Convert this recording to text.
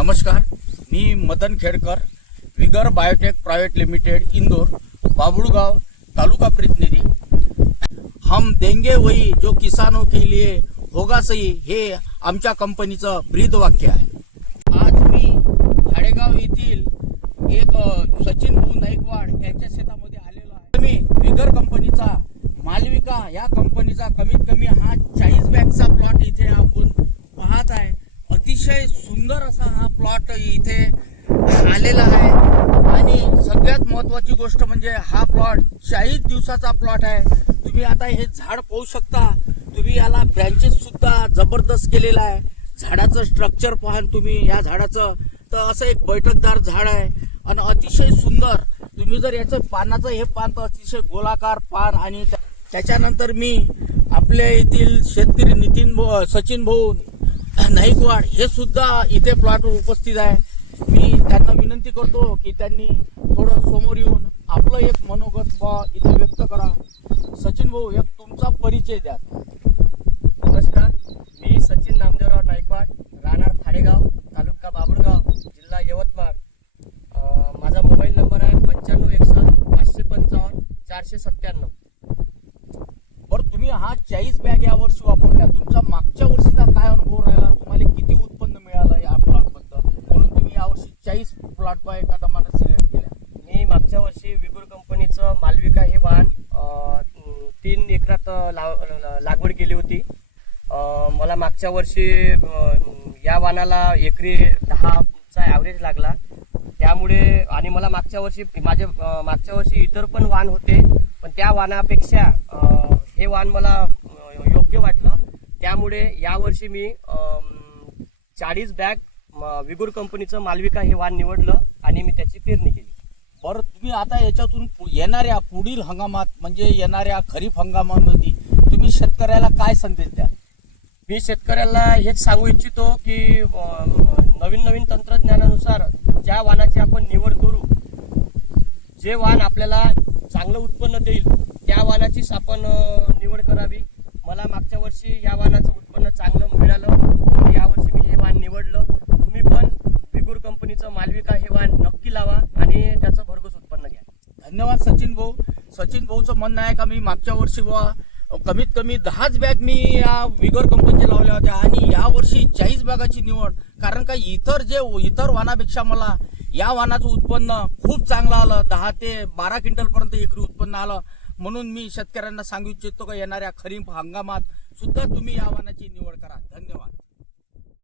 नमस्कार, मी Madan Khedkar, Vigor Biotech Private Limited, Indore, Babulgaon, taluka प्रतिनिधी। हम देंगे वही जो किसानों के लिए होगा सही, हे आमच्या कंपनीचं ब्रीद वाक्य आहे। आज मी भाडेगाव येथील एक सचिन भाऊ नाईकवाड यांच्या शेतामध्ये आलेलो आहे। मी विगर कंपनीचा मालविका या कंपनीचा कमीत कमी हा 40 बॅगचा प्लॉट इथे आपण पाहत आहे। अतिशय सुंदर असा हा प्लॉट इथे आलेला आहे आणि सगळ्यात महत्त्वाची गोष्ट म्हणजे हा प्लॉट 40 दिवसाचा प्लॉट आहे। तुम्ही आता हे झाड पाहू शकता, तुम्ही याला ब्रँचेस सुद्धा जबरदस्त केलेला आहे। झाडाचं स्ट्रक्चर पाहून तुम्ही या झाडाचं तर असं एक बैठकदार झाड आहे आणि अतिशय सुंदर। तुम्ही जर याचं पानाचं हे पान तर अतिशय गोलाकार पान आणि त्याच्यानंतर मी आपल्या येथील शेतकरी सचिन भाऊ नाईकवाड हे सुद्धा इथे प्लॉटवर उपस्थित आहे। मी त्यांना विनंती करतो की त्यांनी थोडं समोर येऊन आपलं एक मनोगत इथे व्यक्त करा। सचिन भाऊ, एक तुमचा परिचय द्या। नमस्कार, मी सचिन नामदेवराव नाईकवाड, राहणार भाडेगाव, तालुका बाबुळगाव, जिल्हा यवतमाळ। माझा मोबाईल नंबर आहे 9561 555 497। बरं, तुम्ही हा 40 बॅग या वर्षी वापरल्या, तुमचा मागच्या वर्षीचा काय अनुभव राहिला? तुम्हाला किती उत्पन्न मिळालं या प्लॉट बद्दल, म्हणून तुम्ही यावर्षी 40 प्लॉट बाय एका दमानं सिलेक्ट केल्या? मी मागच्या वर्षी विगुर कंपनीचं मालविका हे वाहन 3 एकरात लागवड केली होती। मला मागच्या वर्षी या वाहनाला एकरी 10चा ॲव्हरेज लागला। त्यामुळे आणि मला मागच्या वर्षी इतर पण वाहन होते, पण त्या वाहनापेक्षा हे वाहन मला योग्य वाटलं। त्यामुळे यावर्षी मी 40 बॅग विगुर कंपनीचं मालविका हे वाहन निवडलं आणि मी त्याची पेरणी केली। बरं, तुम्ही आता याच्यातून येणाऱ्या पुढील हंगामात म्हणजे येणाऱ्या खरीप हंगामामध्ये तुम्ही शेतकऱ्याला काय संदेश द्या? मी शेतकऱ्याला हेच सांगू इच्छितो की नवीन तंत्रज्ञानानुसार ज्या वाहनाची आपण निवड करू, जे वाहन आपल्याला चांगलं उत्पन्न देईल त्या वाहनाचीच आपण निवड करावी। मला मागच्या वर्षी या वाहनाचं उत्पन्न चांगलं मिळालं, म्हणून यावर्षी मी हे वाहन निवडलं। तुम्ही पण विगुर कंपनीचं मालविका हे वाहन नक्की लावा आणि त्याचं भरघोस उत्पन्न घ्या। धन्यवाद सचिन भाऊ। सचिन भाऊचं म्हणणं आहे का मी मागच्या वर्षी कमीत कमी 10च बॅग मी या विगर कंपनीचे लावल्या होत्या आणि या वर्षी 40 बॅगाची निवड, कारण का इतर वाहनापेक्षा मला या वाहनाचं उत्पन्न खूप चांगलं आलं। 10 ते 12 क्विंटलपर्यंत एकरी उत्पन्न आलं। म्हणून मी शेतकऱ्यांना सांगू इच्छितो की येणाऱ्या खरीप हंगामात सुद्धा तुम्ही या वाहनाची निवड करा। धन्यवाद।